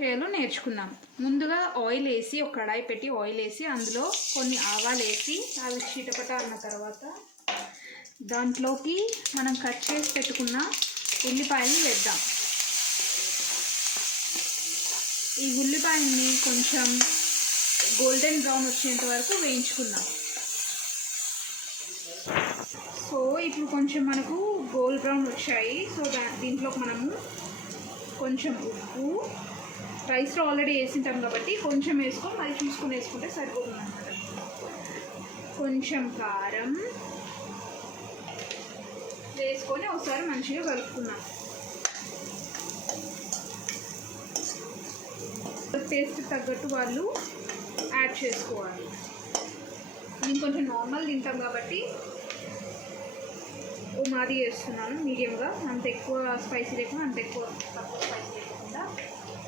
చేయాలో నేర్చుకున్నాం. ముందుగా ఆయిల్ వేసి ఒక కడాయి పెట్టి ఆయిల్ వేసి అందులో కొన్ని ఆవాలు వేసి అవి చిటపట అన్న తర్వాత దాంట్లోకి మనం కట్ చేసి పెట్టుకున్న ఉల్లిపాయలు వేద్దాం. ఈ ఉల్లిపాయల్ని కొంచెం గోల్డెన్ బ్రౌన్ వచ్చేంత వరకు వేయించుకుందాం. సో ఇప్పుడు కొంచెం మనకు గోల్డ్ బ్రౌన్ వచ్చాయి. సో దీంట్లోకి మనము కొంచెం ఉప్పు, రైస్లో ఆల్రెడీ వేసింటాం కాబట్టి కొంచెం వేసుకొని మరి చూసుకొని వేసుకుంటే సరిపోతుంది అన్నమాట. కొంచెం కారం వేసుకొని ఒకసారి మంచిగా కలుపుకున్నాం. టేస్ట్ తగ్గట్టు వాళ్ళు యాడ్ చేసుకోవాలి. నేను కొంచెం నార్మల్ తింటాం కాబట్టి ఓ మాది చేస్తున్నాను మీడియంగా, అంత ఎక్కువ స్పైసీ లేకుండా అంత ఎక్కువ తక్కువ స్పైసీ లేకుండా.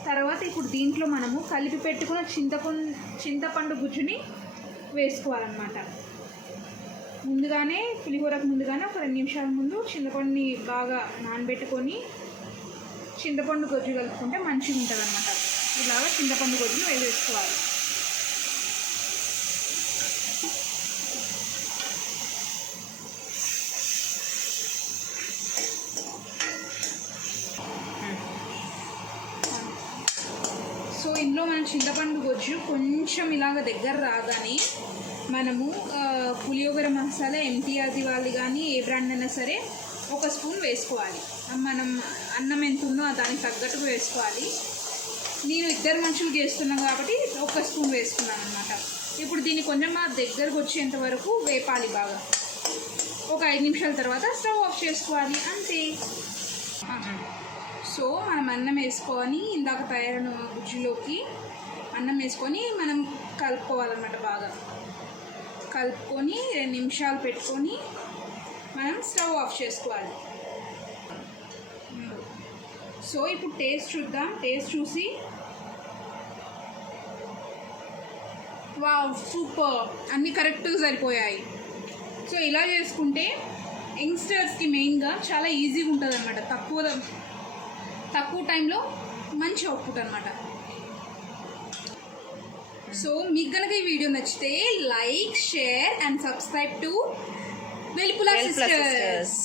తర్వాత ఇప్పుడు దీంట్లో మనము కలిపి పెట్టుకున్న చింతపండు గుజ్జుని వేసుకోవాలన్నమాట. ముందుగానే పులిహోరకు ముందుగానే ఒక 2 నిమిషాల ముందు చింతపండుని బాగా నానబెట్టుకొని చింతపండు గుజ్జు కలుపుకుంటే మంచిగా ఉంటుంది అన్నమాట. ఇలాగా చింతపండు గుజ్జుని వేసుకోవాలి. సో ఇందులో మనం చింతపండు గుజ్జు కొంచెం ఇలాగ దగ్గర రాగానే మనము పులియోగర మసాలా ఎంటీఆర్ది వాళ్ళు కానీ ఏ బ్రాండ్ అయినా సరే 1 స్పూన్ వేసుకోవాలి. మనం అన్నం ఎంత ఉందో దానికి తగ్గట్టుగా వేసుకోవాలి. నేను 2 మనుషులు చేస్తున్నాను కాబట్టి 1 స్పూన్ వేసుకున్నాను అనమాట. ఇప్పుడు దీన్ని కొంచెం దగ్గరకు వచ్చేంత వరకు వేపాలి బాగా. ఒక 5 నిమిషాల తర్వాత స్టవ్ ఆఫ్ చేసుకోవాలి, అంతే. సో మనం అన్నం వేసుకొని ఇందాక తయారైన గుజ్జులోకి అన్నం వేసుకొని మనం కలుపుకోవాలన్నమాట. బాగా కలుపుకొని 2 నిమిషాలు పెట్టుకొని మనం స్టవ్ ఆఫ్ చేసుకోవాలి. సో ఇప్పుడు టేస్ట్ చూద్దాం. టేస్ట్ చూసి వావ్ సూపర్, అన్నీ కరెక్ట్గా సరిపోయాయి. సో ఇలా చేసుకుంటే యంగ్స్టర్స్కి మెయిన్గా చాలా ఈజీగా ఉంటుంది అన్నమాట. తక్కువ టైంలో మంచి అవుట్పుట్ అనమాట. సో మీకు కనుక ఈ వీడియో నచ్చితే like, share and subscribe to Velpula sisters.